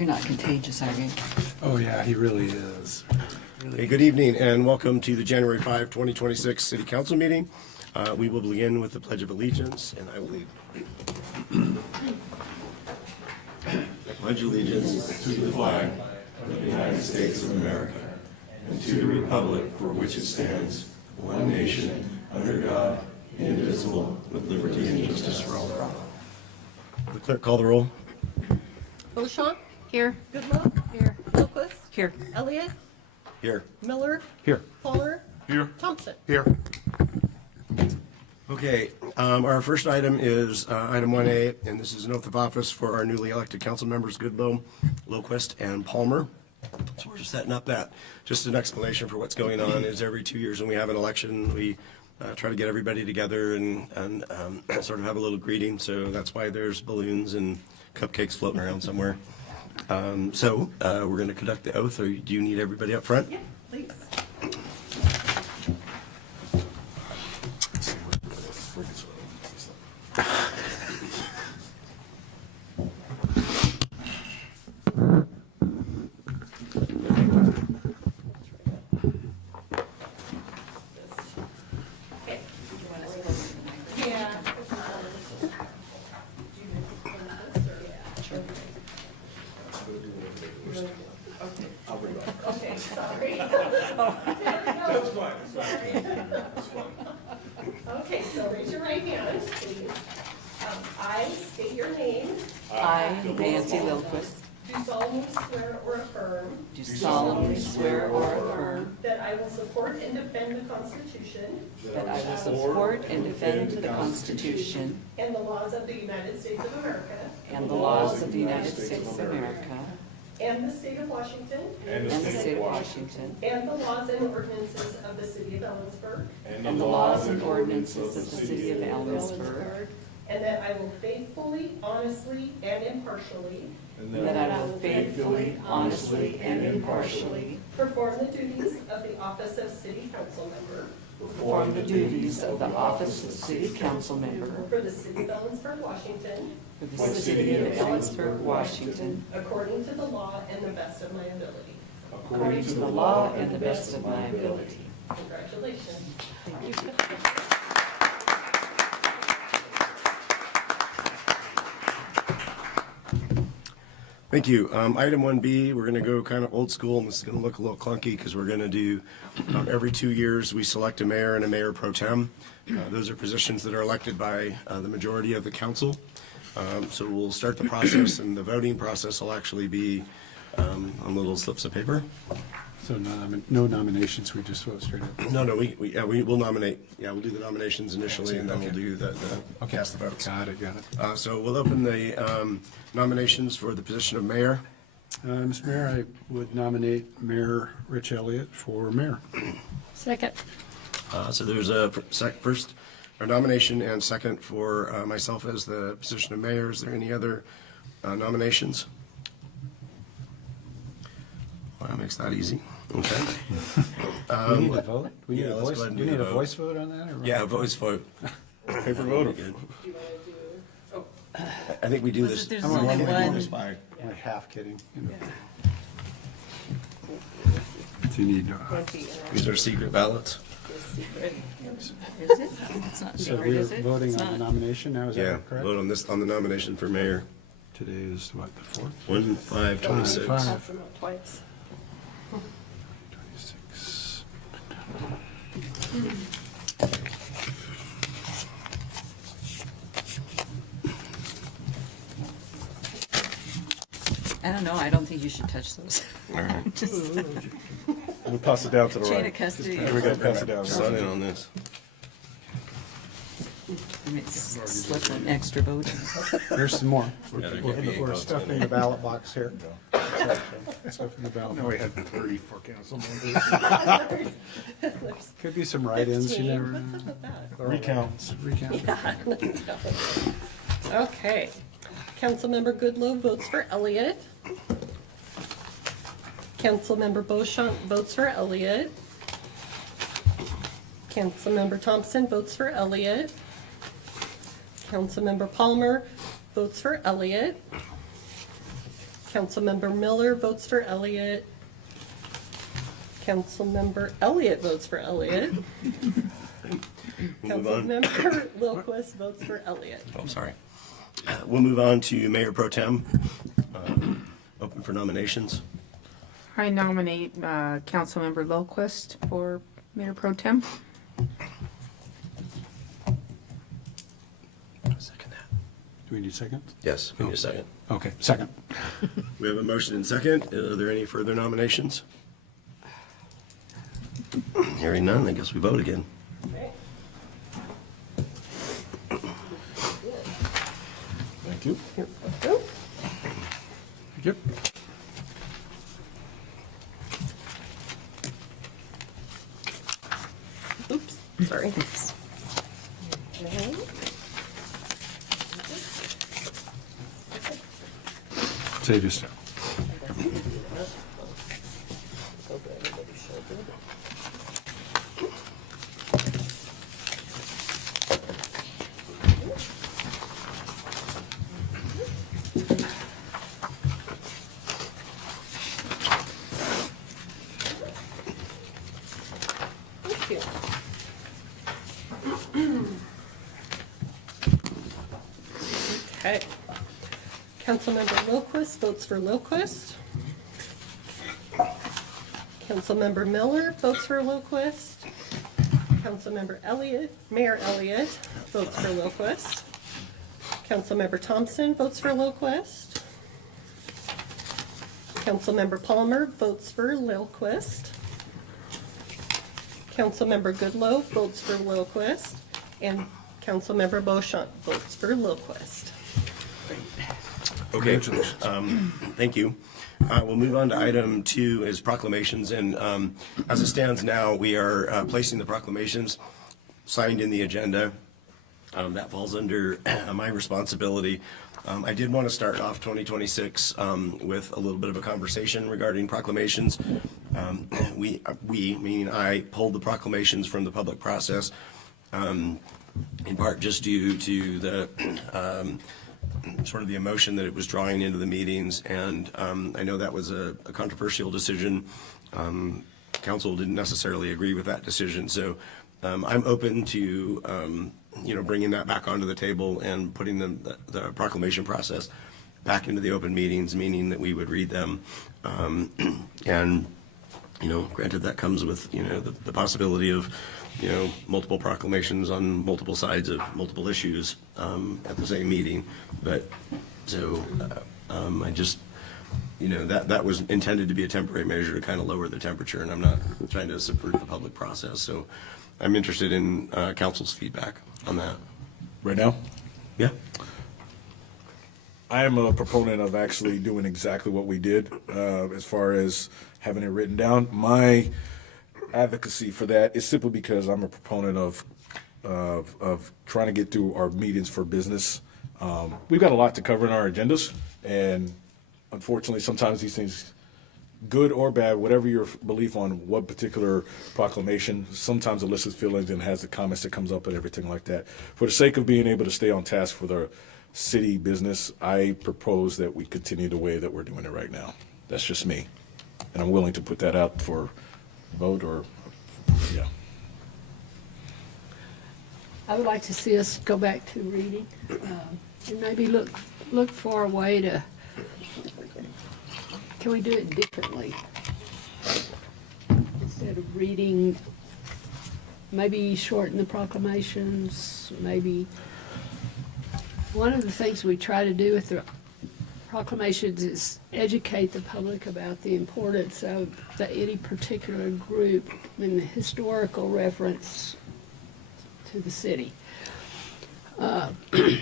You're not contagious, are you? Oh, yeah, he really is. Hey, good evening and welcome to the January 5, 2026 City Council meeting. We will begin with the Pledge of Allegiance, and I will lead. I pledge allegiance to the flag of the United States of America and to the republic for which it stands, one nation, under God, indivisible, with liberty and justice for all. Will the clerk call the roll? Beauchamp? Here. Goodlow? Here. Gilquist? Here. Elliott? Here. Miller? Here. Palmer? Here. Thompson? Here. Okay, our first item is item 1A, and this is an oath of office for our newly elected council members, Goodlow, Lowquist, and Palmer. So we're just setting up that. Just an explanation for what's going on is every 2 years when we have an election, we try to get everybody together and sort of have a little greeting. So that's why there's balloons and cupcakes floating around somewhere. So we're going to conduct the oath. Or do you need everybody up front? Yeah, please. Okay, sorry. That's fine. Okay, so raise your right hand, please. I state your name. I, Nancy Lilquist, Do solemnly swear or affirm do solemnly swear or affirm that I will support and defend the Constitution that I will support and defend the Constitution and the laws of the United States of America and the laws of the United States of America and the state of Washington and the state of Washington and the laws and ordinances of the city of Ellensburg, and the laws and ordinances of the city of Ellensburg, and that I will faithfully, honestly, and impartially and that I will faithfully, honestly, and impartially perform the duties of the office of city council member perform the duties of the office of city council member for the city of Ellensburg, Washington, for the city of Ellensburg, Washington, according to the law and the best of my ability. according to the law and the best of my ability. Congratulations. Thank you. Item 1B, we're going to go kind of old school, and this is going to look a little clunky because we're going to do every 2 years we select a mayor and a mayor pro tem. Those are positions that are elected by the majority of the council. So we'll start the process, and the voting process will actually be on little slips of paper. So no nominations, we just vote straight up. No, we will nominate. Yeah, we'll do the nominations initially, and then we'll do the cast the votes. Got it. So we'll open the nominations for the position of mayor. Mr. Mayor, I would nominate Mayor Rich Elliott for mayor. Second. So there's a first a nomination and second for myself as the position of mayor. Is there any other nominations? Well, that makes that easy. Okay. We need a vote? We need yeah, a let's voice, go ahead and we do need the a vote. voice vote on that? Or Yeah, voice vote. paper vote? Good. I think we do this. There's we only normally do one. this by- I'm half kidding. You know. Do you need, These are secret ballots. Is it? It's not so secret, we're is it? voting It's on the not. nomination now, is Yeah, that correct? vote on this on the nomination for mayor. Today is what, the 4th? 1/5/26. 5. Twice. 26. I don't know, I don't think you should touch those. All right. Just We'll pass it down to the chain right. of custody. Here we go, pass it down. Sign in on this. I mean, slip an extra vote. Here's some more. Yeah, there could be We're votes stuffing in the ballot box here. Stuffing the ballot No, we box. had 34 council members. Could be some write-ins, you never know. What's up with that? Recounts. Recount. Okay. Councilmember Goodlow votes for Elliott. Councilmember Beauchamp votes for Elliott. Councilmember Thompson votes for Elliott. Councilmember Palmer votes for Elliott. Councilmember Miller votes for Elliott. Councilmember Elliott votes for Elliott. We'll move on. Councilmember Lilquist votes for Elliott. Oh, sorry. We'll move on to Mayor Pro Tem. Open for nominations. I nominate Councilmember Lilquist for Mayor Pro Tem. Second that. Do we need seconds? Yes, we need a second. Okay, second. We have a motion and second. Are there any further nominations? Hearing none, I guess we vote again. Okay. Thank you. Here we go. Thank you. Oops, sorry. Save your step. Thank you. Okay. Councilmember Lilquist votes for Lilquist. Councilmember Miller votes for Lilquist. Councilmember Elliott, Mayor Elliott votes for Lilquist. Councilmember Thompson votes for Lilquist. Councilmember Palmer votes for Lilquist. Councilmember Goodloe votes for Lilquist. And Councilmember Beauchamp votes for Lilquist. Okay, thank you. We'll move on to item 2 is proclamations, and as it stands now, we are placing the proclamations signed in the agenda. That falls under my responsibility. I did want to start off 2026 with a little bit of a conversation regarding proclamations. We, meaning I, pulled the proclamations from the public process, in part just due to the sort of the emotion that it was drawing into the meetings, and I know that was a controversial decision. Council didn't necessarily agree with that decision, so I'm open to bringing that back onto the table and putting the proclamation process back into the open meetings, meaning that we would read them, and granted that comes with the possibility of multiple proclamations on multiple sides of multiple issues at the same meeting. But so I just, that was intended to be a temporary measure to kind of lower the temperature, and I'm not trying to subvert the public process. So I'm interested in council's feedback on that. Right now, Yeah. I am a proponent of actually doing exactly what we did as far as having it written down. My advocacy for that is simply because I'm a proponent of trying to get through our meetings for business. We've got a lot to cover in our agendas, and unfortunately, sometimes these things, good or bad, whatever your belief on what particular proclamation, sometimes elicits feelings and has the comments that comes up and everything like that. For the sake of being able to stay on task for the city business, I propose that we continue the way that we're doing it right now. That's just me. And I'm willing to put that out for vote or, yeah. I would like to see us go back to reading, and maybe look for a way to, can we do it differently? Instead of reading, maybe shorten the proclamations, maybe. One of the things we try to do with the proclamations is educate the public about the importance of any particular group in the historical reference to the city. And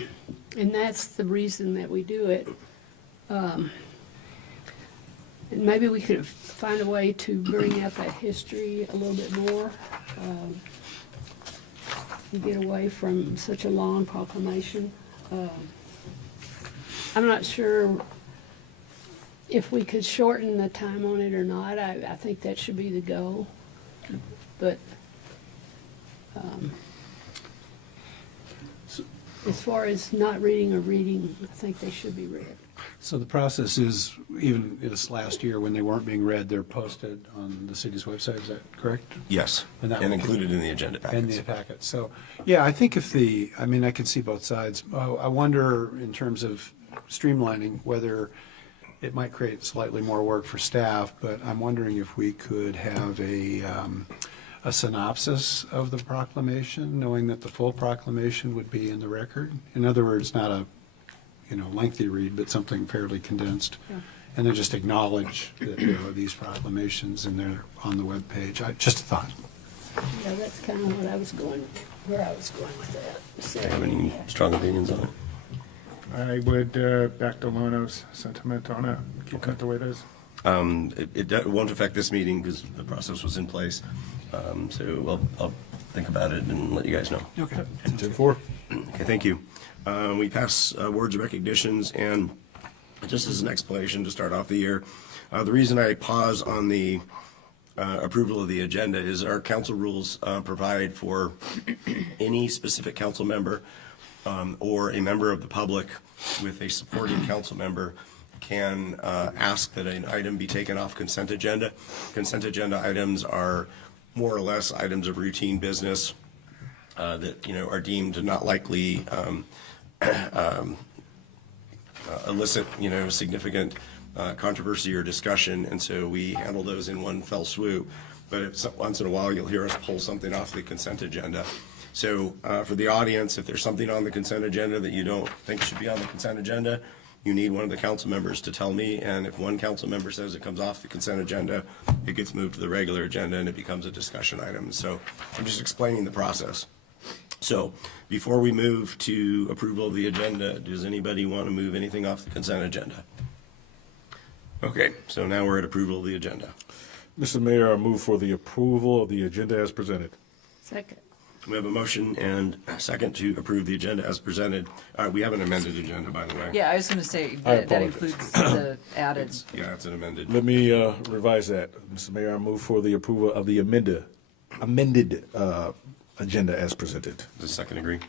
that's the reason that we do it. And maybe we could find a way to bring out that history a little bit more. And get away from such a long proclamation. I'm not sure if we could shorten the time on it or not. I think that should be the goal. But as far as not reading or reading, I think they should be read. So the process is, even this last year, when they weren't being read, they're posted on the city's website, is that correct? Yes, And that and will- included in the agenda In packets. the packet. So, yeah, I think I mean, I can see both sides. I wonder, in terms of streamlining, whether it might create slightly more work for staff, but I'm wondering if we could have a synopsis of the proclamation, knowing that the full proclamation would be in the record. In other words, not a, lengthy read, but something fairly condensed. And then just acknowledge that there are these proclamations and they're on the webpage. Just a thought. Yeah, that's kind of where I was going with that. So, Have any strong opinions on it? I would back to Lono's sentiment on it, keep it the way it is. It won't affect this meeting because the process was in place. So I'll think about it and let you guys know. Okay. 10-4. Okay, thank you. We pass words of recognitions, and just as an explanation to start off the year, the reason I pause on the approval of the agenda is our council rules provide for any specific council member or a member of the public with a supporting council member can ask that an item be taken off consent agenda. Consent agenda items are more or less items of routine business that are deemed not likely elicit significant controversy or discussion, and so we handle those in one fell swoop. But once in a while you'll hear us pull something off the consent agenda. So for the audience, if there's something on the consent agenda that you don't think should be on the consent agenda, you need one of the council members to tell me, and if one council member says it comes off the consent agenda, it gets moved to the regular agenda and it becomes a discussion item. So I'm just explaining the process. So before we move to approval of the agenda, does anybody want to move anything off the consent agenda? Okay, so now we're at approval of the agenda. Mr. Mayor, I move for the approval of the agenda as presented. second. We have a motion and a second to approve the agenda as presented. We have an amended agenda, by the way. Yeah, I was going to say, I that apologize. includes the added. Yeah, it's an amended. Let me revise that. Mr. Mayor, I move for the approval of the amended agenda as presented. Does the second agree?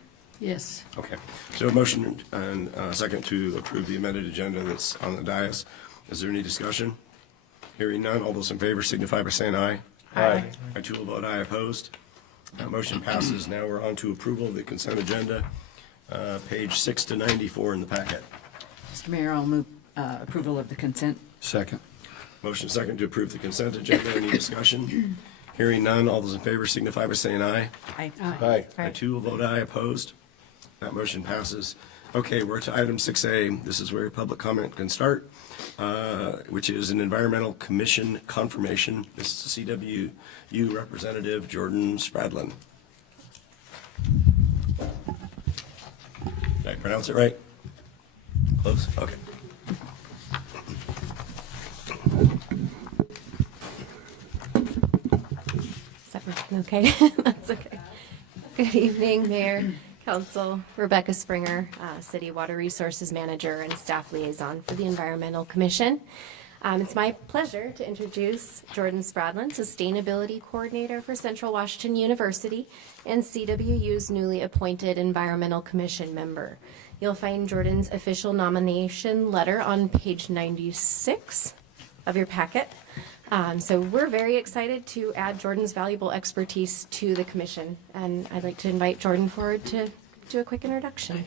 Yes. Okay. So a motion and a second to approve the amended agenda that's on the dais. Is there any discussion? Hearing none, all those in favor signify by saying aye. Aye. I too will vote aye opposed. That motion passes. Now we're on to approval of the consent agenda, page 6 to 94 in the packet. Mr. Mayor, I'll move approval of the consent. Second. Motion second to approve the consent agenda. Any discussion? Hearing none, all those in favor signify by saying aye. Aye. I too will vote aye opposed. That motion passes. Okay, we're to item 6A. This is where public comment can start, which is an environmental commission confirmation. This is CWU Representative Jordan Spradlin. Did I pronounce it right? Close? Okay. Is that working okay? That's okay. Good evening, Mayor, Council. Rebecca Springer, City Water Resources Manager and Staff Liaison for the Environmental Commission. It's my pleasure to introduce Jordan Spradlin, Sustainability Coordinator for Central Washington University and CWU's newly appointed Environmental Commission member. You'll find Jordan's official nomination letter on page 96 of your packet. So we're very excited to add Jordan's valuable expertise to the commission, and I'd like to invite Jordan forward to do a quick introduction.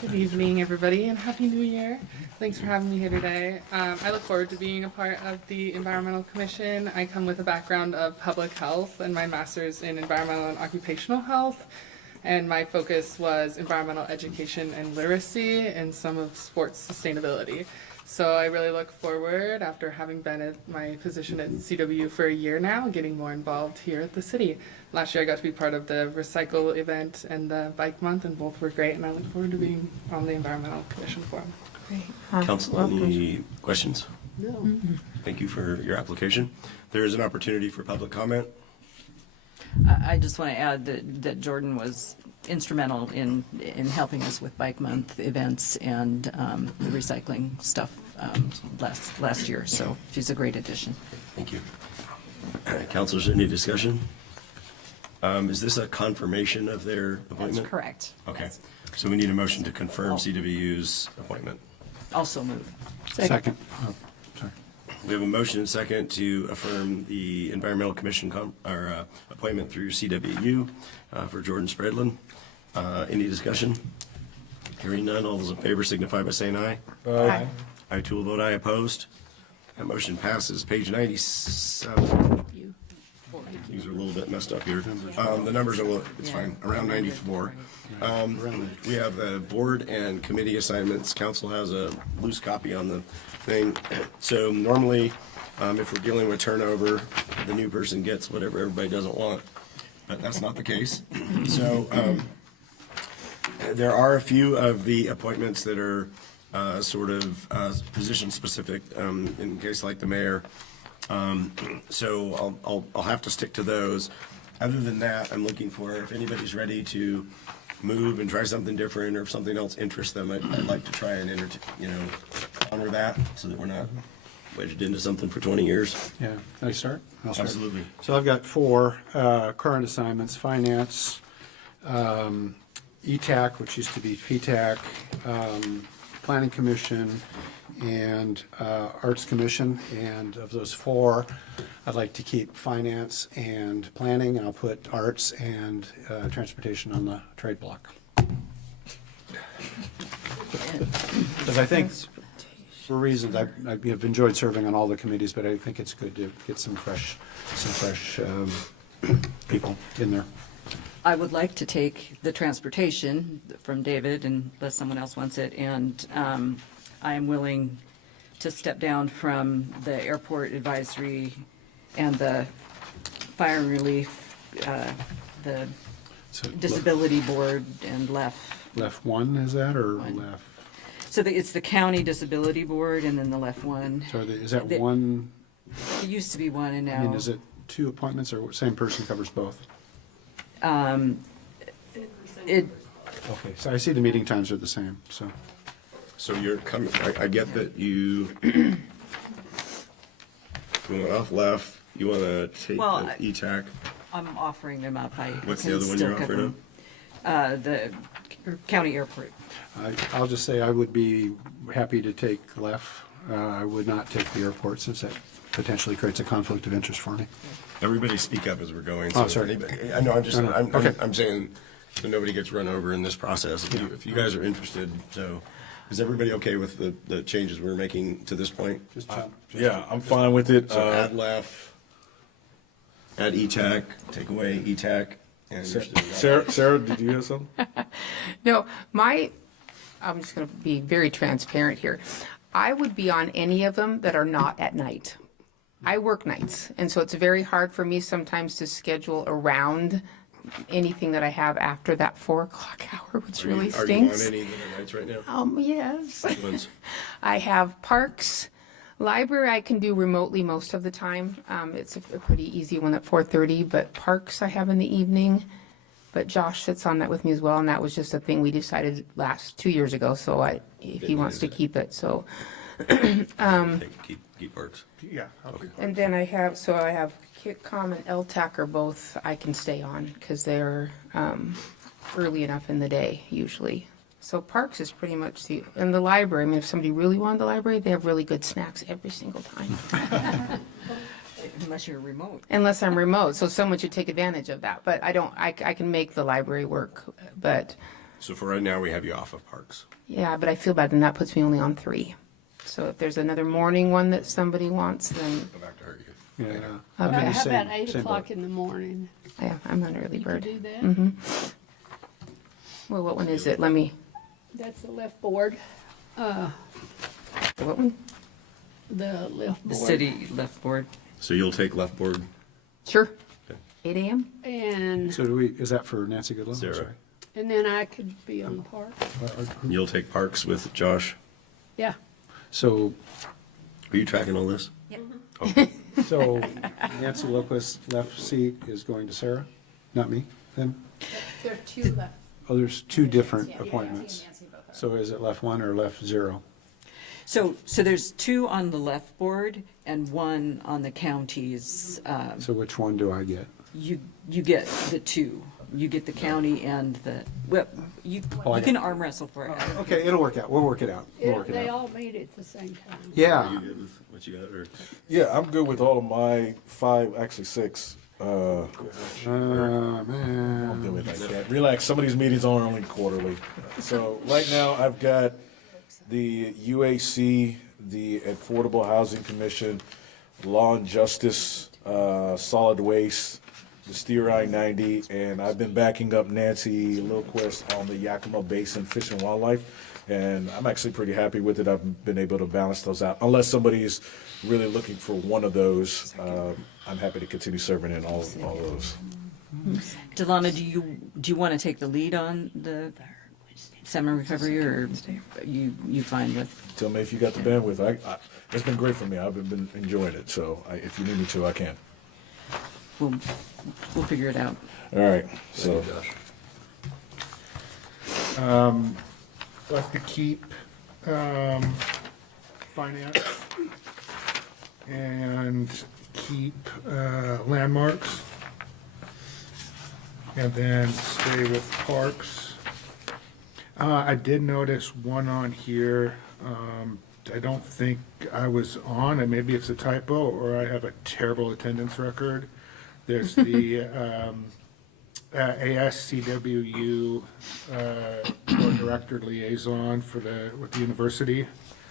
Good evening, everybody, and Happy New Year. Thanks for having me here today. I look forward to being a part of the Environmental Commission. I come with a background of public health and my master's in environmental and occupational health. And my focus was environmental education and literacy and some of sports sustainability. So I really look forward, after having been at my position at CW for a year now, getting more involved here at the city. Last year I got to be part of the Recycle event and the Bike Month, and both were great, and I look forward to being on the Environmental Commission Forum. Council, any questions? No. Thank you for your application. There is an opportunity for public comment. I just want to add that Jordan was instrumental in helping us with Bike Month events and the recycling stuff last year. So she's a great addition. Thank you. Councilors, any discussion? Is this a confirmation of their appointment? That's correct. Okay. So we need a motion to confirm CWU's appointment. Also move. Second. Oh, sorry. We have a motion and second to affirm the Environmental Commission appointment through CWU for Jordan Spredlin. Any discussion? Hearing none, all those in favor signify by saying aye. Aye. I too will vote aye. Opposed? That motion passes. Page 97. These are a little bit messed up here. The numbers are, it's fine, around 94. We have the board and committee assignments. Council has a loose copy on the thing. So normally, if we're dealing with turnover, the new person gets whatever everybody doesn't want, but that's not the case. So there are a few of the appointments that are sort of position-specific, in case like the mayor. So I'll have to stick to those. Other than that, I'm looking for, if anybody's ready to move and try something different, or if something else interests them, I'd like to try and honor that, so that we're not wedged into something for 20 years. Yeah, can I start? I'll start. Absolutely. So I've got 4 current assignments: finance, ETAC, which used to be PTAC, Planning Commission, and Arts Commission. And of those 4, I'd like to keep finance and planning, and I'll put arts and transportation on the trade block. Because I think, for reasons, I've enjoyed serving on all the committees, but I think it's good to get some fresh people in there. I would like to take the transportation from David, unless someone else wants it, and I am willing to step down from the airport advisory and the fire and relief, the So disability board, and left 1, is that, or One. left? So it's the county disability board, and then the left one. So is that The- 1, It used to be one, and I now. mean, is it 2 appointments, or same person covers both? It, Okay, so I see the meeting times are the same, so. So you're coming, I get that you went off left, you want to take Well, the ETAC. I'm offering them up. What's the can other one still you're cover offering them. The county airport. I'll just say I would be happy to take left. I would not take the airport, since that potentially creates a conflict of interest for me. Everybody speak up as we're going. Oh, so sorry. anybody- I know, I'm just, No, no, I'm okay. I'm saying, so nobody gets run over in this process. If you guys are interested, so, is everybody okay with the changes we're making to this point? Just jump. Yeah, I'm fine with it. So add left, add ETAC, take away ETAC, and you're still- Sarah, did you have something? No, I'm just going to be very transparent here. I would be on any of them that are not at night. I work nights, and so it's very hard for me sometimes to schedule around anything that I have after that 4 o'clock hour, which really Are you on stinks. any that are nights right now? Yes. Which ones? I have parks, library I can do remotely most of the time. It's a pretty easy one at 4:30, but parks I have in the evening. But Josh sits on that with me as well, and that was just a thing we decided 2 years ago, so if he wants to keep it, so. Keep parks. Yeah, okay. And then I have KitCom and LTAC are both I can stay on, because they're early enough in the day usually. So parks is pretty much and the library, I mean, if somebody really wanted the library, they have really good snacks every single time. Unless you're remote. Unless I'm remote, so someone should take advantage of that, but I can make the library work, but, So for right now, we have you off of parks. yeah, but I feel bad, then that puts me only on 3. So if there's another morning one that somebody wants, then, Go back to her. Yeah. Okay. I'm in the How about same- 8 same o'clock boat. in the morning? yeah, I'm an early You can bird. do that? Well, what one is it? That's the left board, What one? the left The board. city left board. So you'll take left board, Sure. Okay. 8 a.m.? And, So is that for Nancy Goodlow? I'm Sarah. sorry. and then I could be on park. you'll take parks with Josh. Yeah. So, Are you tracking all this? so Nancy Lopez left seat is going to Sarah, not me, then? There are 2 left. Oh, there's 2 different Yeah, appointments. Nancy both are. So is it left 1 or left 0? So there's 2 on the left board and 1 on the county's. So which one do I get? You get the 2. you get the county and the, well, you I can arm wrestle for it. Okay, it'll work out. We'll work it out. We'll work it They out. all meet at the same time. Yeah. What you got, or? Yeah, I'm good with all of my 5, actually 6. Man. I'm good with that. Relax, some of these meetings are only quarterly. So right now, I've got the UAC, the Affordable Housing Commission, Law and Justice, Solid Waste, the Steer I-90, and I've been backing up Nancy Lilquist on the Yakima Basin Fish and Wildlife, and I'm actually pretty happy with it. I've been able to balance those out. Unless somebody's really looking for one of those, I'm happy to continue serving in all those. Delana, do you want to take the lead on the salmon recovery, or you fine with? Tell me if you got the bandwidth. It's been great for me. I've been enjoying it. So if you need me to, I can. We'll figure it out. All right. So Like to keep finance and keep landmarks, and then stay with parks. I did notice one on here. I don't think I was on, and maybe it's a typo, or I have a terrible attendance record. There's the ASCWU Board Director Liaison with the university.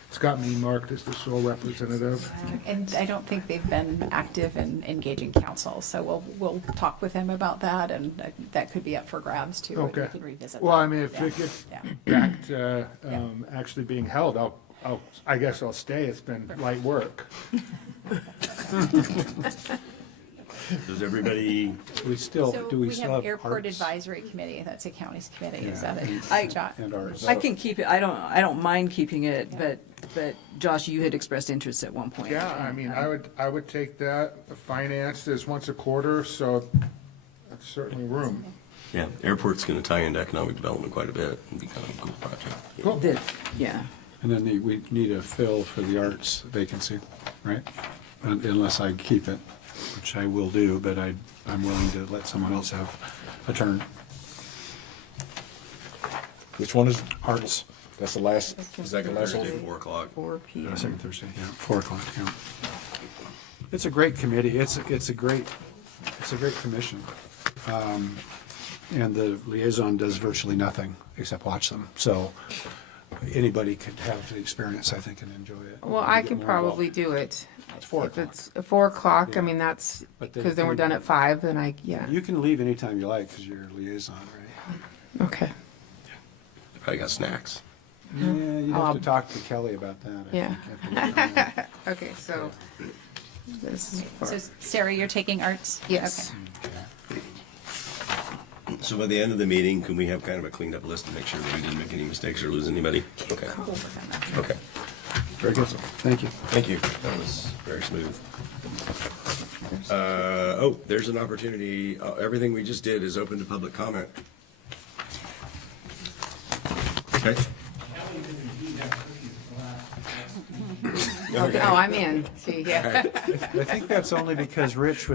It's got me marked as the sole representative. And I don't think they've been active in engaging council, so we'll talk with him about that, and that could be up for grabs too. and Okay. We can revisit Well, that. I mean, if Yeah. it gets Yeah. back to actually being held, I guess I'll stay. It's been light work. Does everybody, We still, So do we we still have have Airport arts Advisory Committee, that's a county's committee, is Yeah. that it? I- John? and arts? I can keep it. I don't mind keeping it, but Josh, you had expressed interest at one point. Yeah, I mean, I would take that. The finance is once a quarter, so that's certainly room. yeah, airport's gonna tie into economic development quite a bit and be kind of a cool project. Cool. Yeah. And then we need a fill for the arts vacancy, right? Unless I keep it, which I will do, but I'm willing to let someone else have a turn. which one is Arts, that's the last? Second last one. 4 o'clock. 4 p.m. second Thursday, yeah, 4:00, yeah. It's a great committee. It's a great commission. And the liaison does virtually nothing except watch them. So anybody could have the experience, I think, and enjoy it. Well, I Get can more probably involved. do it. It's 4 If o'clock. it's 4 o'clock, Yeah. I mean, that's, But then because then we're done at 5, then yeah. You can leave anytime you like because you're a liaison, right? Okay, Probably got snacks. Yeah, you have to talk to Kelly about that. I Yeah. think. okay, so this is, So Sarah, you're taking arts? yes. So by the end of the meeting, can we have kind of a cleaned up list to make sure that we didn't make any mistakes or lose anybody? Okay. Okay. Very good. Thank you. Thank you. That was very smooth. There's an opportunity. Everything we just did is open to public comment. Okay. Oh, I'm in, see, yeah. I think that's only because Rich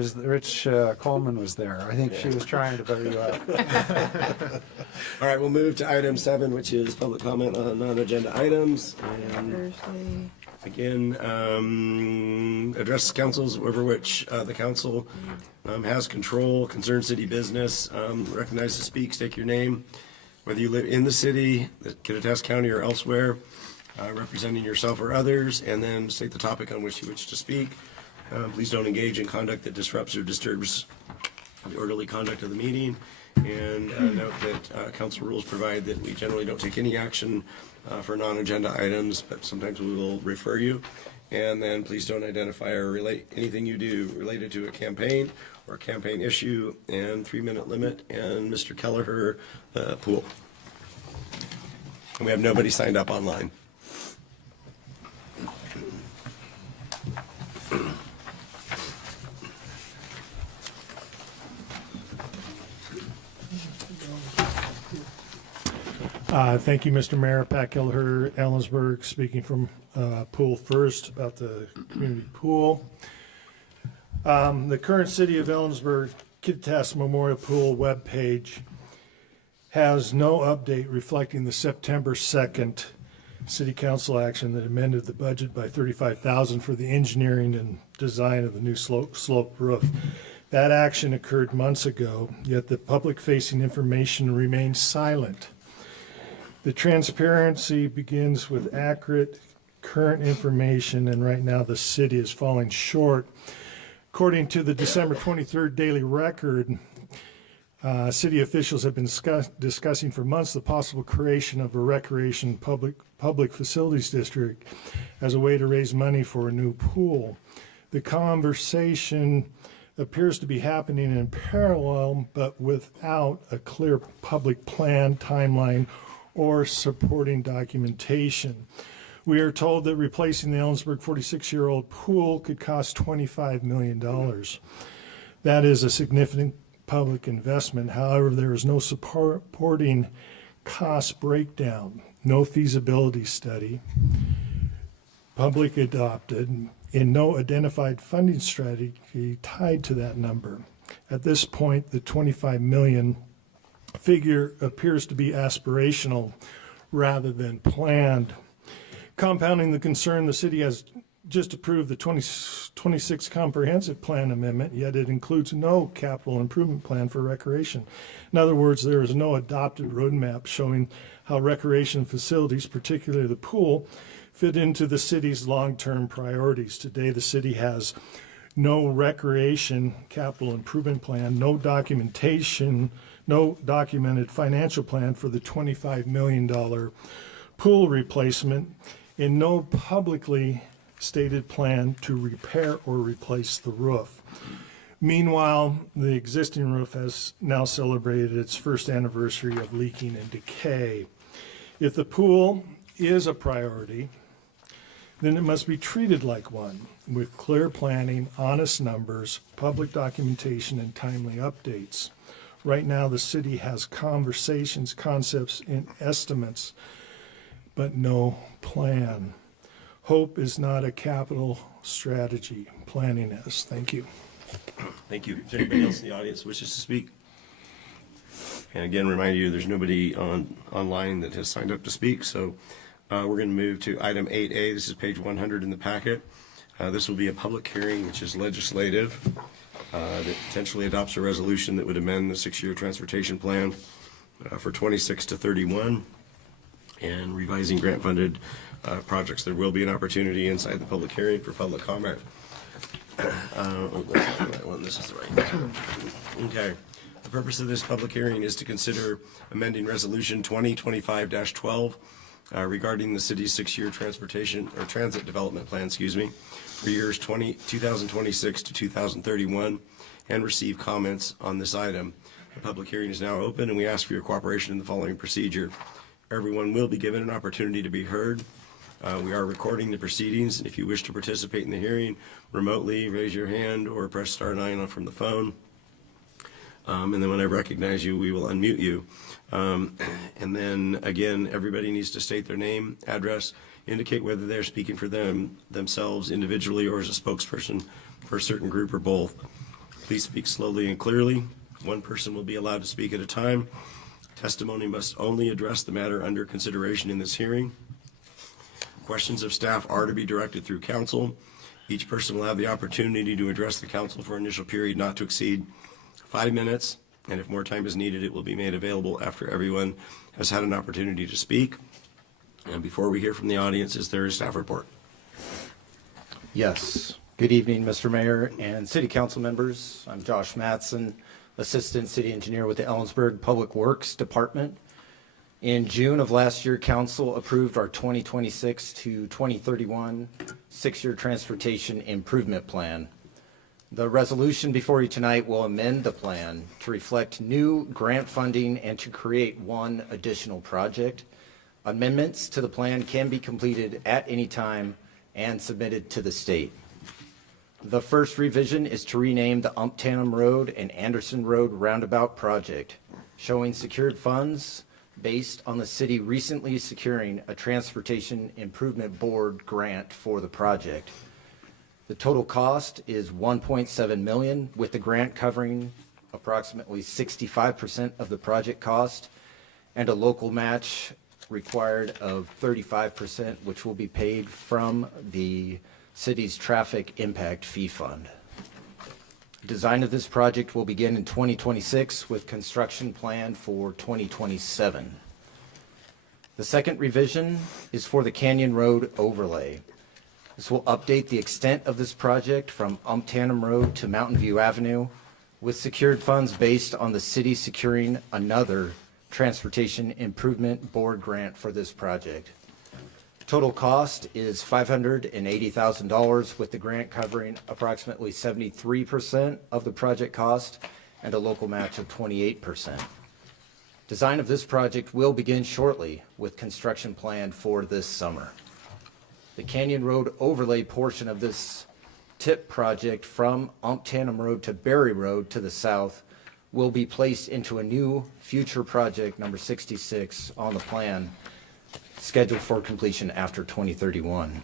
Coleman was there. I think she was trying to butter you up. All right, we'll move to item 7, which is public comment on non-agenda items. And Thursday. again, address councils over which the council has control, concern city business, recognize to speak, state your name, whether you live in the city, the Kittitas County, or elsewhere, representing yourself or others, and then state the topic on which you wish to speak. Please don't engage in conduct that disrupts or disturbs the orderly conduct of the meeting. And note that council rules provide that we generally don't take any action for non-agenda items, but sometimes we will refer you. And then please don't identify or relate anything you do related to a campaign or a campaign issue, and 3-minute limit, and Mr. Kelleher, pool. And we have nobody signed up online. Thank you, Mr. Mayor. Pat Kelleher, Ellensburg, speaking from Pool First about the community pool. The current city of Ellensburg Kittitas Memorial Pool webpage has no update reflecting the September 2nd City Council action that amended the budget by $35,000 for the engineering and design of the new slope roof. That action occurred months ago, yet the public-facing information remains silent. The transparency begins with accurate, current information, and right now the city is falling short. According to the December 23rd Daily Record, city officials have been discussing for months the possible creation of a recreation public facilities district as a way to raise money for a new pool. The conversation appears to be happening in parallel, but without a clear public plan, timeline, or supporting documentation. We are told that replacing the Ellensburg 46-year-old pool could cost $25 million. That is a significant public investment. However, there is no supporting cost breakdown, no feasibility study, public adopted, and no identified funding strategy tied to that number. At this point, the 25 million figure appears to be aspirational rather than planned. Compounding the concern, the city has just approved the 2026 comprehensive plan amendment, yet it includes no capital improvement plan for recreation. In other words, there is no adopted roadmap showing how recreation facilities, particularly the pool, fit into the city's long-term priorities. Today, the city has no recreation capital improvement plan, no documentation, no documented financial plan for the $25 million pool replacement, and no publicly stated plan to repair or replace the roof. Meanwhile, the existing roof has now celebrated its first anniversary of leaking and decay. If the pool is a priority, then it must be treated like one, with clear planning, honest numbers, public documentation, and timely updates. Right now, the city has conversations, concepts, and estimates, but no plan. Hope is not a capital strategy. Planning is. Thank you. Thank you. Is there anybody else in the audience who wishes to speak? And again, remind you, there's nobody online that has signed up to speak, so we're going to move to item 8A. This is page 100 in the packet. This will be a public hearing, which is legislative, that potentially adopts a resolution that would amend the 6-year transportation plan for 26 to 31 and revising grant-funded projects. There will be an opportunity inside the public hearing for public comment. That's not the right one. This is the right one. Okay. The purpose of this public hearing is to consider amending Resolution 2025-12 regarding the city's 6-year transportation or transit development plan, for years 2026 to 2031, and receive comments on this item. The public hearing is now open, and we ask for your cooperation in the following procedure. Everyone will be given an opportunity to be heard. We are recording the proceedings, and if you wish to participate in the hearing remotely, raise your hand or press star 9 from the phone. And then when I recognize you, we will unmute you. And then, again, everybody needs to state their name, address, indicate whether they're speaking for themselves individually or as a spokesperson for a certain group or both. Please speak slowly and clearly. One person will be allowed to speak at a time. Testimony must only address the matter under consideration in this hearing. Questions of staff are to be directed through council. Each person will have the opportunity to address the council for an initial period not to exceed 5 minutes, and if more time is needed, it will be made available after everyone has had an opportunity to speak. And before we hear from the audience, is there a staff report? Yes. Good evening, Mr. Mayor and City Council members. I'm Josh Mattson, Assistant City Engineer with the Ellensburg Public Works Department. In June of last year, Council approved our 2026 to 2031 6-year Transportation Improvement Plan. The resolution before you tonight will amend the plan to reflect new grant funding and to create one additional project. Amendments to the plan can be completed at any time and submitted to the state. The first revision is to rename the Umptanum Road and Anderson Road Roundabout project, showing secured funds based on the city recently securing a Transportation Improvement Board grant for the project. The total cost is $1.7 million, with the grant covering approximately 65% of the project cost, and a local match required of 35%, which will be paid from the city's traffic impact fee fund. Design of this project will begin in 2026 with construction planned for 2027. The second revision is for the Canyon Road overlay. This will update the extent of this project from Umptanum Road to Mountain View Avenue with secured funds based on the city securing another Transportation Improvement Board grant for this project. Total cost is $580,000, with the grant covering approximately 73% of the project cost and a local match of 28%. Design of this project will begin shortly, with construction planned for this summer. The Canyon Road overlay portion of this TIP project from Umptanum Road to Berry Road to the south will be placed into a new future project number 66 on the plan, scheduled for completion after 2031.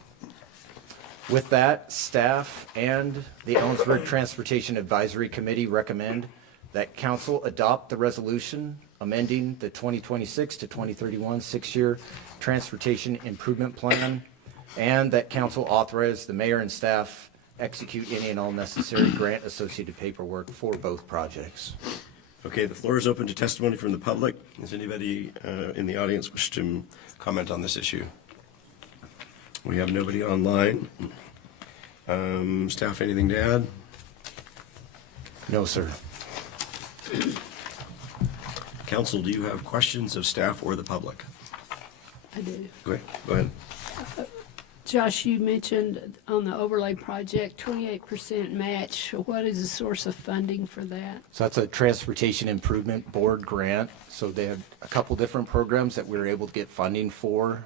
With that, staff and the Ellensburg Transportation Advisory Committee recommend that council adopt the resolution amending the 2026 to 2031 six-year transportation improvement plan, and that council authorize the mayor and staff execute any and all necessary grant associated paperwork for both projects. Okay, the floor is open to testimony from the public. Does anybody in the audience wish to comment on this issue? We have nobody online. Staff, anything to add? No, sir. Council, do you have questions of staff or the public? I do. Go ahead. Josh, you mentioned on the overlay project, 28% match. What is the source of funding for that? So that's a Transportation Improvement Board grant. So they have a couple different programs that we were able to get funding for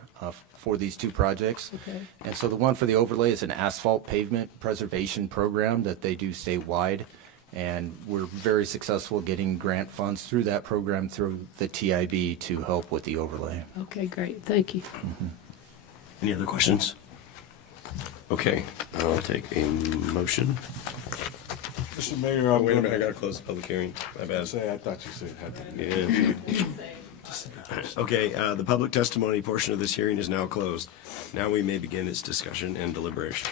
these two projects. Okay. And so the one for the overlay is an asphalt pavement preservation program that they do statewide. And we're very successful getting grant funds through that program through the TIB to help with the overlay. Okay, great. Thank you. Any other questions? Okay, I'll take a motion. Mr. Mayor, Oh, I'm wait a going minute, I to gotta close the public hearing. My bad. say, I thought you said it had to be. Yeah. Okay, the public testimony portion of this hearing is now closed. Now we may begin its discussion and deliberation.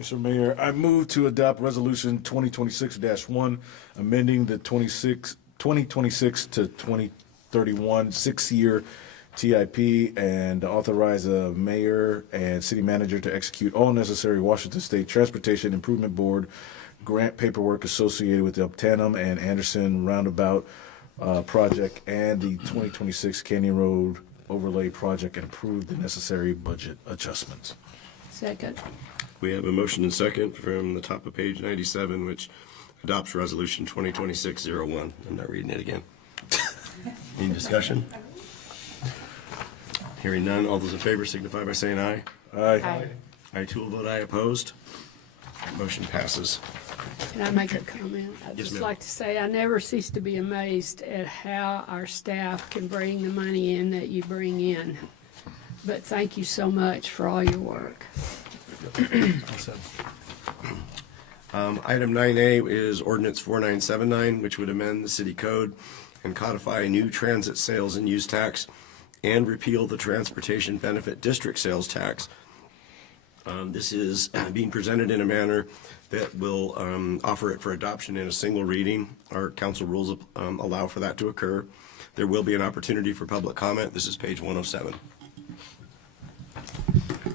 Mr. Mayor, I move to adopt Resolution 2026-1, amending the 2026 to 2031 six-year TIP, and authorize the mayor and city manager to execute all necessary Washington State Transportation Improvement Board grant paperwork associated with the Umptanum and Anderson Roundabout project and the 2026 Canyon Road overlay project, and approve the necessary budget adjustments. Second. We have a motion and second from the top of page 97, which adopts Resolution 2026-01. I'm not reading it again. Any discussion? Hearing none, all those in favor signify by saying aye. Aye. I too will vote aye. Opposed? Motion passes. Can I make a comment? I'd Yes, just ma'am. like to say, I never cease to be amazed at how our staff can bring the money in that you bring in. But thank you so much for all your work. Item 9A is Ordinance 4979, which would amend the city code and codify a new transit sales and use tax and repeal the Transportation Benefit District sales tax. This is being presented in a manner that will offer it for adoption in a single reading. Our council rules allow for that to occur. There will be an opportunity for public comment. This is page 107.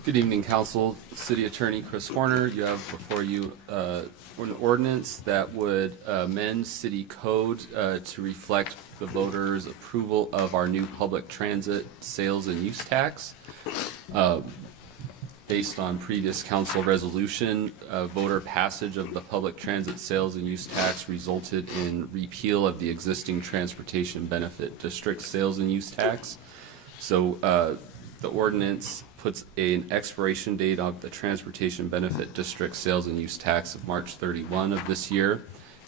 Good evening, Council. City Attorney Chris Horner. You have before you an ordinance that would amend city code to reflect the voters' approval of our new public transit sales and use tax. Based on previous council resolution, voter passage of the public transit sales and use tax resulted in repeal of the existing Transportation Benefit District sales and use tax. So the ordinance puts an expiration date of the Transportation Benefit District sales and use tax of March 31 of this year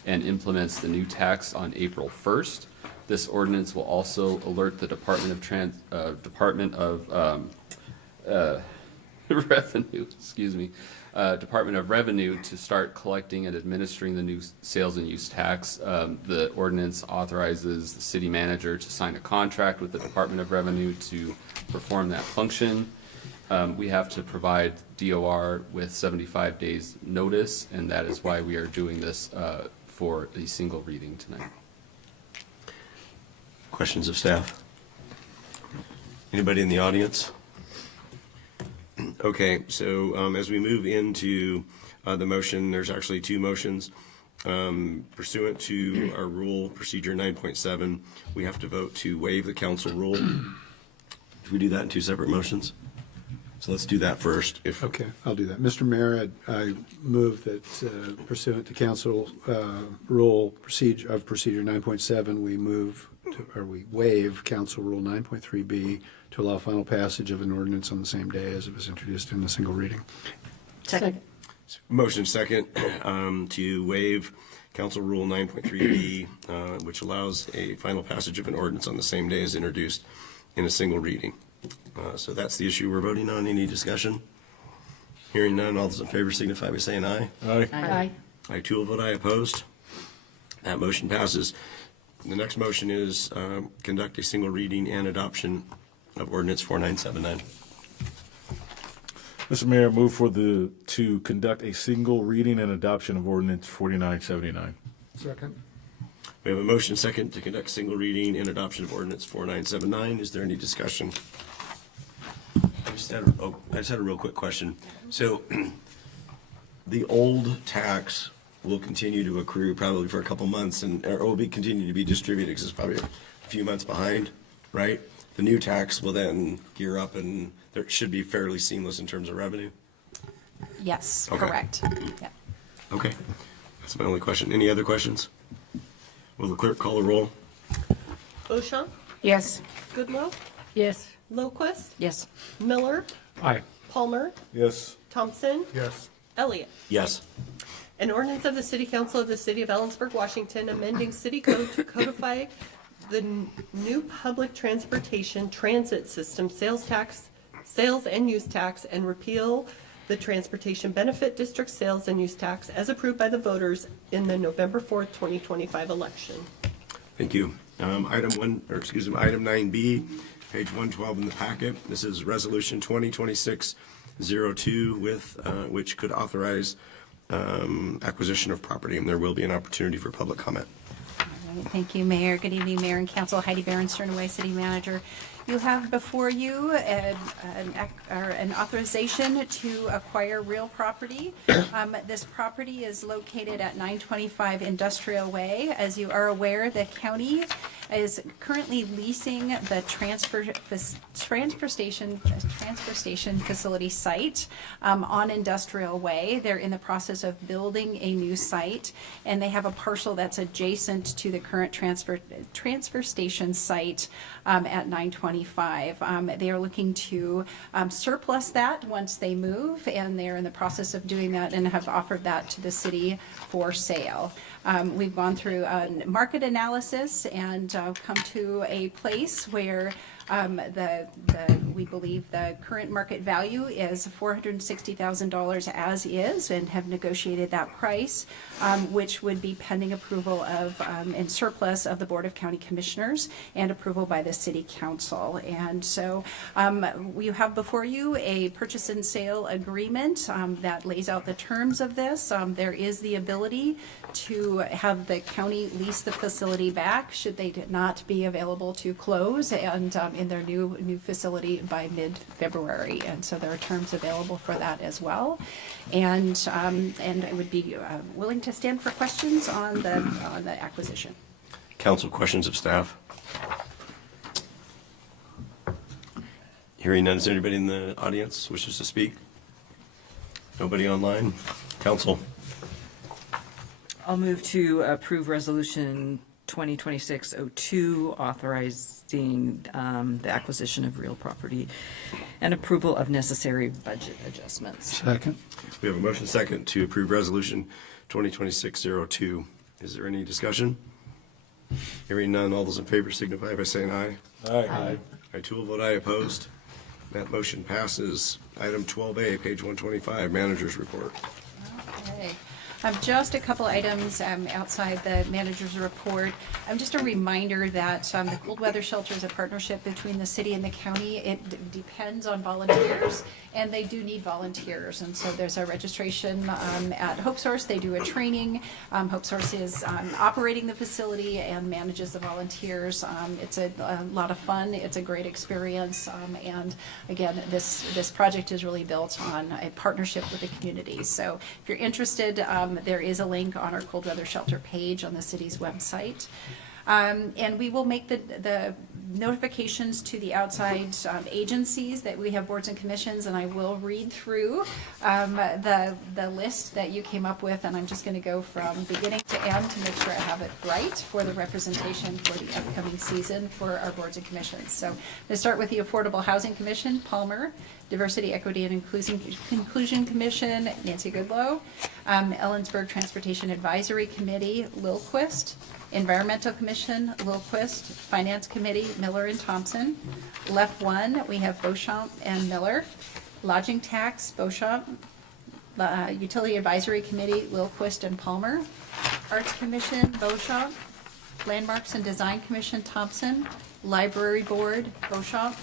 and implements the new tax on April 1st. This ordinance will also alert the Department of Revenue, Department of Revenue to start collecting and administering the new sales and use tax. The ordinance authorizes the city manager to sign a contract with the Department of Revenue to perform that function. We have to provide DOR with 75 days notice, and that is why we are doing this for a single reading tonight. Questions of staff? Anybody in the audience? Okay, so as we move into the motion, there's actually two motions. Pursuant to our rule, procedure 9.7, we have to vote to waive the council rule. If we do that in two separate motions? So let's do that first. Okay, I'll do that. Mr. Mayor, I move that pursuant to council rule procedure 9.7, we waive council rule 9.3B to allow final passage of an ordinance on the same day as it was introduced in the single reading. Second. Motion second to waive council rule 9.3B, which allows a final passage of an ordinance on the same day as introduced in a single reading. So that's the issue we're voting on. Any discussion? Hearing none, all those in favor signify by saying aye. Aye. Aye. I too will vote aye. Opposed? That motion passes. The next motion is conduct a single reading and adoption of ordinance 4979. Mr. Mayor, move to conduct a single reading and adoption of ordinance 4979. Second. We have a motion second to conduct single reading and adoption of ordinance 4979. Is there any discussion? I just had a real quick question. So the old tax will continue to accrue probably for a couple months or will continue to be distributed because it's probably a few months behind, right? The new tax will then gear up and there should be fairly seamless in terms of revenue. Yes, Okay. correct. Yeah. Okay, that's my only question. Any other questions? Will the clerk call the roll? Beauchamp, Yes. Goodloe, Yes. Lowquist, Yes. Miller, Aye. Palmer, Yes. Thompson, Yes. Elliott. Yes. An ordinance of the City Council of the City of Ellensburg, Washington, amending city code to codify the new public transportation transit system sales and use tax, and repeal the transportation benefit district sales and use tax as approved by the voters in the November 4th, 2025 election. Thank you. Item 9B, page 112 in the packet. This is Resolution 2026-02 with, which could authorize acquisition of property, and there will be an opportunity for public comment. All right, thank you, Mayor. Good evening, Mayor and Council. Heidi Barron, Sternaway City Manager. You have before you an authorization to acquire real property. This property is located at 925 Industrial Way. As you are aware, the county is currently leasing the transfer station facility site on Industrial Way. They're in the process of building a new site, and they have a parcel that's adjacent to the current transfer station site at 925. They are looking to surplus that once they move, and they're in the process of doing that and have offered that to the city for sale. We've gone through a market analysis and come to a place where we believe the current market value is $460,000 as is, and have negotiated that price, which would be pending approval of and surplus of the Board of County Commissioners and approval by the City Council. And so we have before you a purchase and sale agreement that lays out the terms of this. There is the ability to have the county lease the facility back should they not be available to close and in their new facility by mid-February. And so there are terms available for that as well. And I would be willing to stand for questions on the acquisition. Council, questions of staff? Hearing none, is there anybody in the audience wishes to speak? Nobody online? Council? I'll move to approve Resolution 2026-02, authorizing the acquisition of real property and approval of necessary budget adjustments. Second. We have a motion second to approve Resolution 2026-02. Is there any discussion? Hearing none, all those in favor signify by saying aye. Aye. I too will vote aye. Opposed? That motion passes. Item 12A, page 125, Manager's Report. Okay. Just a couple items outside the manager's report. Just a reminder that the cold weather shelter is a partnership between the city and the county. It depends on volunteers, and they do need volunteers. And so there's a registration at Hope Source. They do a training. Hope Source is operating the facility and manages the volunteers. It's a lot of fun. It's a great experience. And again, this project is really built on a partnership with the community. So if you're interested, there is a link on our cold weather shelter page on the city's website. And we will make the notifications to the outside agencies that we have boards and commissions, and I will read through the list that you came up with, and I'm just going to go from beginning to end to make sure I have it right for the representation for the upcoming season for our boards and commissions. So I'm going to start with the Affordable Housing Commission, Palmer. Diversity, Equity, and Inclusion Commission, Nancy Goodlow. Ellensburg Transportation Advisory Committee, Lilquist. Environmental Commission, Lilquist. Finance Committee, Miller and Thompson. Left 1, we have Beauchamp and Miller. Lodging Tax, Beauchamp. Utility Advisory Committee, Lilquist and Palmer. Arts Commission, Beauchamp. Landmarks and Design Commission, Thompson. Library Board, Beauchamp.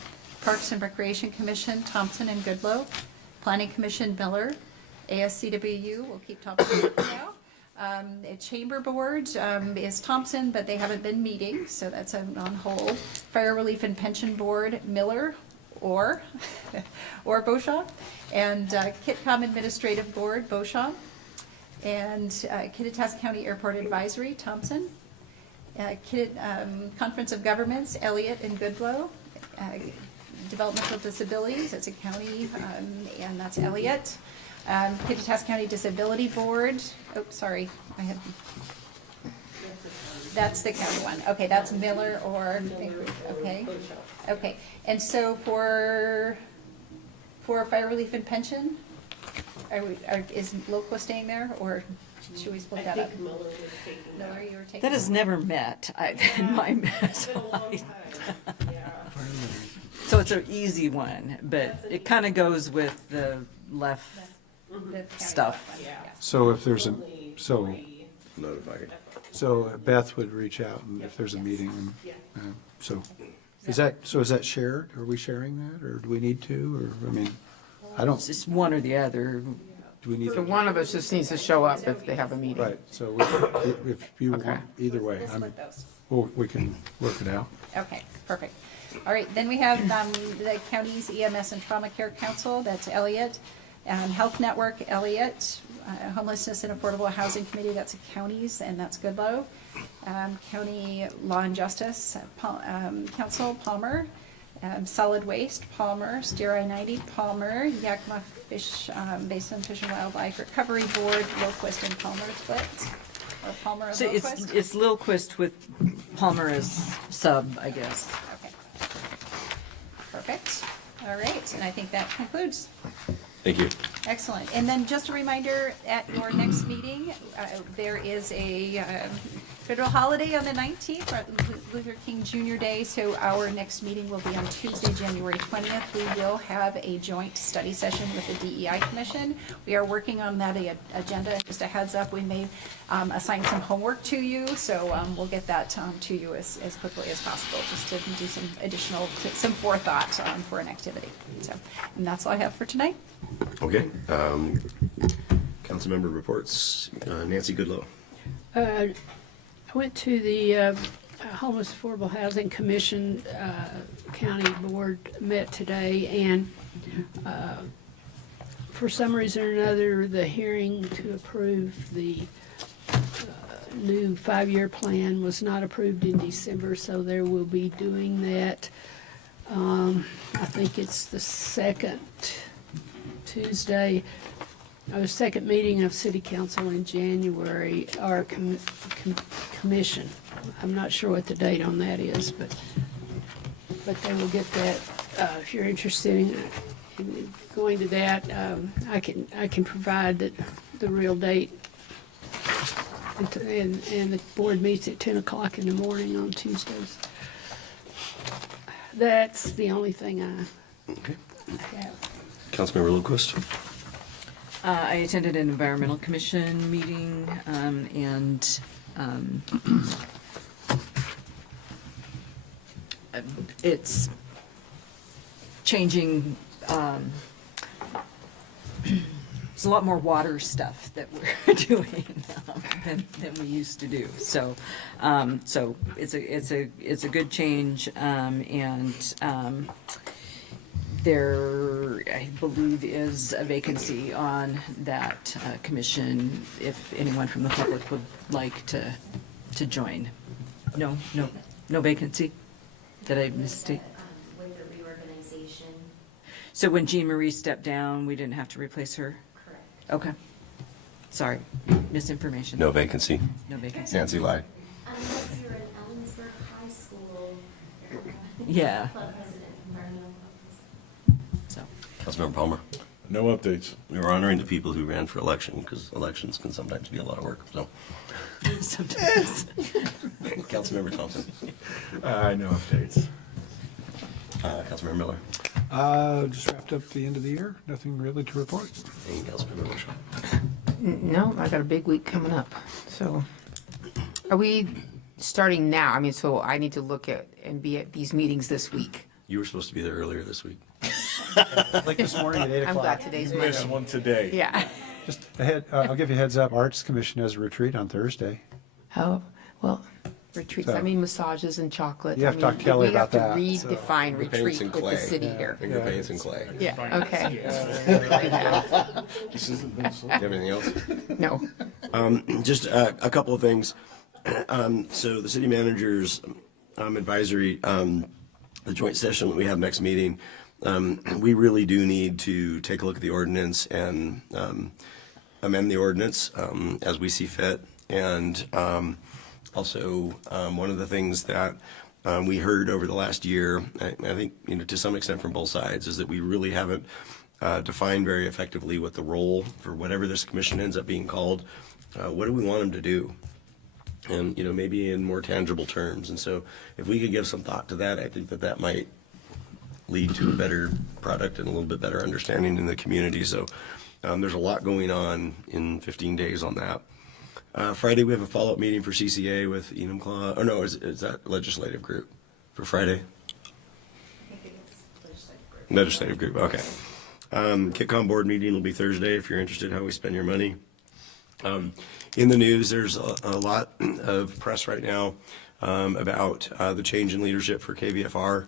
Parks and Recreation Commission, Thompson and Goodlow. Planning Commission, Miller. ASCWU, we'll keep Thompson for now. Chamber Board is Thompson, but they haven't been meeting, so that's on hold. Fire Relief and Pension Board, Miller or Beauchamp. And Kitcom Administrative Board, Beauchamp. And Kittitas County Airport Advisory, Thompson. Conference of Governments, Elliott and Goodlow. Developmental Disabilities, that's a county, and that's Elliott. Kittitas County Disability Board, that's the county one. Okay, that's Miller or, okay. Okay, and so for Fire Relief and Pension, is Loqua staying there, or should we split that up? Miller, you were taking. That has never met in my So it's an easy one, but it kind of goes with the left stuff. So if there's Notify. so Beth would reach out and if there's a meeting, and, is that shared? Are we sharing that, or do we need to, or, I mean, I don't, It's just one or the other. do we need So to? one of us just needs to show up if they have a meeting. Right, so if you Okay. want, either way, I mean, we can work it out. Okay, perfect. All right, then we have the county's EMS and Trauma Care Council, that's Elliott. Health Network, Elliott. Homelessness and Affordable Housing Committee, that's the counties, and that's Goodlow. County Law and Justice Council, Palmer. Solid Waste, Palmer. Steer I-90, Palmer. Yakima Fish Basin Fish and Wildlife Recovery Board, Lilquist and Palmer split. Or Palmer and So Lilquist. it's Lilquist with Palmer as sub, I guess. Okay. Perfect. All right, and I think that concludes. Thank you. Excellent. And then just a reminder, at your next meeting, there is a federal holiday on the 19th, Martin Luther King Jr. Day, so our next meeting will be on Tuesday, January 20th. We will have a joint study session with the DEI Commission. We are working on that agenda. Just a heads up, we may assign some homework to you, so we'll get that to you as quickly as possible, just to do some additional, some forethought for an activity. So, and that's all I have for tonight. Okay. Councilmember reports. Nancy Goodlow. I went to the Homeless Affordable Housing Commission County Board met today, and for some reason or another, the hearing to approve the new 5-year plan was not approved in December, so they will be doing that. I think it's the second Tuesday, or the second meeting of City Council in January, our commission. I'm not sure what the date on that is, but they will get that. If you're interested in going to that, I can provide the real date. And the board meets at 10 o'clock in the morning on Tuesdays. That's the only thing I Councilmember Lundquist. I attended an environmental commission meeting, and it's changing. There's a lot more water stuff that we're doing than we used to do. So, so it's a good change, and there, I believe, is a vacancy on that commission. If anyone from the public would like to join. No vacancy. Did I mistake? With the reorganization. So when Jean Marie stepped down, we didn't have to replace her? Correct. Okay. Sorry, misinformation. No vacancy. No vacancy. Nancy lied. Unless you're an Ellensburg High School Yeah, club president, environmental club president. so. Councilmember Palmer. No updates. We were honoring the people who ran for election because elections can sometimes be a lot of work. So, Sometimes. Councilmember Thompson. No updates. Councilmember Miller. Just wrapped up the end of the year. Nothing really to report. And Councilmember Marshall. No, I got a big week coming up. So are we starting now? I mean, so I need to look at and be at these meetings this week. You were supposed to be there earlier this week. Like this morning at 8 I'm o'clock. glad today's Missed Monday. one today. Yeah. Just ahead, I'll give you a heads up. Arts Commission has a retreat on Thursday. Oh, well, retreats, So- I mean massages and chocolate. You have I to talk mean, to Kelly we have about that, to so- redefine Paints retreat and with clay. the city here. Finger paints and clay. Yeah, okay. Do you have anything else? No. Just a couple of things. So the city manager's advisory, the joint session that we have next meeting, we really do need to take a look at the ordinance and amend the ordinance as we see fit. And also, one of the things that we heard over the last year, I think, to some extent from both sides, is that we really haven't defined very effectively what the role for whatever this commission ends up being called. What do we want them to do? And, maybe in more tangible terms. And so if we could give some thought to that, I think that might lead to a better product and a little bit better understanding in the community. So there's a lot going on in 15 days on that. Friday, we have a follow-up meeting for CCA with Enumclaw. Oh, no, is that legislative group for Friday? I think it's legislative group. Legislative group, okay. KitCon board meeting will be Thursday if you're interested in how we spend your money. In the news, there's a lot of press right now about the change in leadership for KVFR.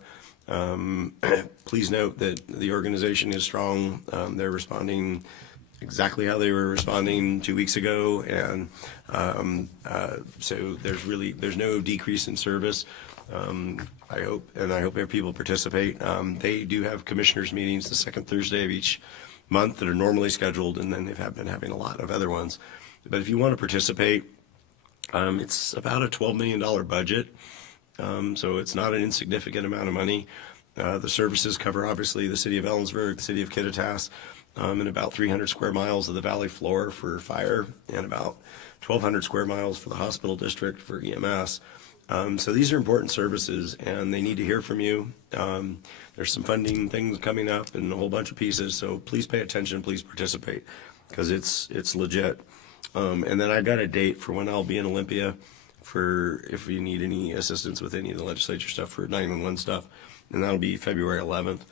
Please note that the organization is strong. They're responding exactly how they were responding 2 weeks ago, and so there's no decrease in service. I hope people participate. They do have commissioners meetings the second Thursday of each month that are normally scheduled, and then they've been having a lot of other ones. But if you want to participate, it's about a $12 million budget, so it's not an insignificant amount of money. The services cover, obviously, the city of Ellensburg, the city of Kittitas, and about 300 square miles of the valley floor for fire, and about 1,200 square miles for the hospital district for EMS. So these are important services, and they need to hear from you. There's some funding things coming up and a whole bunch of pieces, so please pay attention, please participate, because it's legit. And then I got a date for when I'll be in Olympia for if you need any assistance with any of the legislature stuff for 911 stuff, and that'll be February 11th.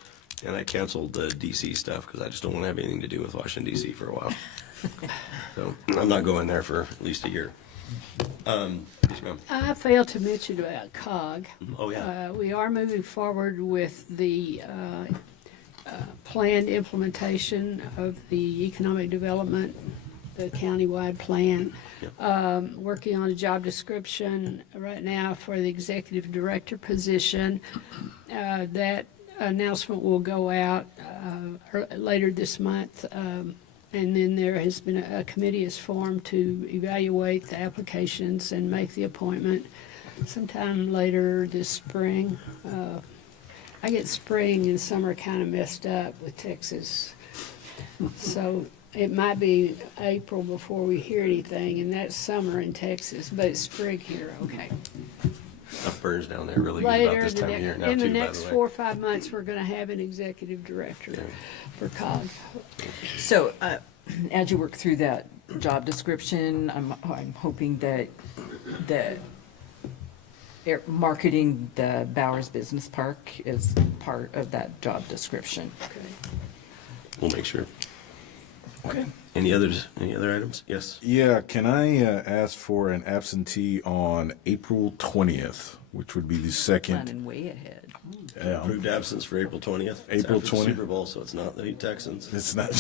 And I canceled the DC stuff because I just don't want to have anything to do with Washington, DC for a while. So I'm not going there for at least a year. Yes, ma'am. I failed to mention about COG. Oh, yeah. We are moving forward with the planned implementation of the economic development, the countywide plan. Working on a job description right now for the executive director position. That announcement will go out later this month. And then there has been a committee is formed to evaluate the applications and make the appointment sometime later this spring. I get spring and summer kind of messed up with Texas. So it might be April before we hear anything, and that's summer in Texas, but it's spring here, okay. Stuff burns down there really good about later this in the time of year next, now in the too, by next the way. 4 or 5 months, we're gonna have an executive director for COG. So, as you work through that job description, I'm hoping that marketing the Bowers Business Park is part of that job description. We'll make sure. Okay. Any other items? Yes. Yeah, can I ask for an absentee on April 20th, which would be the second? Planning way ahead. Approved absence for April 20th. It's April after the 20th. Super Bowl, so it's not the Texans. It's not.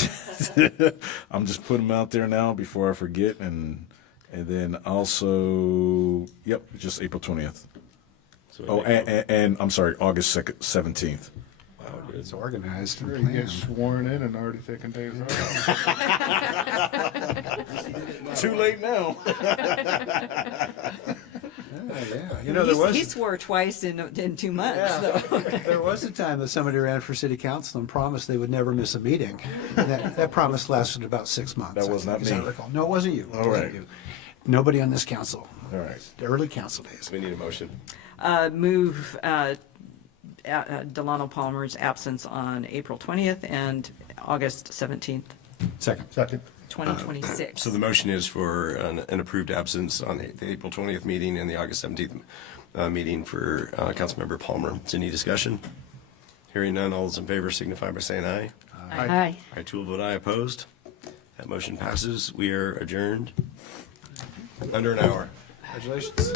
I'm just putting them out there now before I forget, and then also, yep, just April 20th. So Oh, and I'm sorry, August 17th. wow, dude. It's organized and Sure, you get planned. sworn in and already taken days off. Too late now. Yeah. You know, there was. He swore twice in 2 months, though. There was a time that somebody ran for city council and promised they would never miss a meeting. And that promise lasted about 6 months. That was not as I me. recall. No, it wasn't you. It All wasn't right. you. Nobody on this council. All right. The early council days. We need a motion. Move Delano Palmer's absence on April 20th and August 17th, Second. 2026. So the motion is for an approved absence on the April 20th meeting and the August 17th meeting for Councilmember Palmer. Is any discussion? Hearing none, all those in favor signify by saying aye. Aye. I too will vote aye. Opposed? That motion passes. We are adjourned under an hour. Congratulations.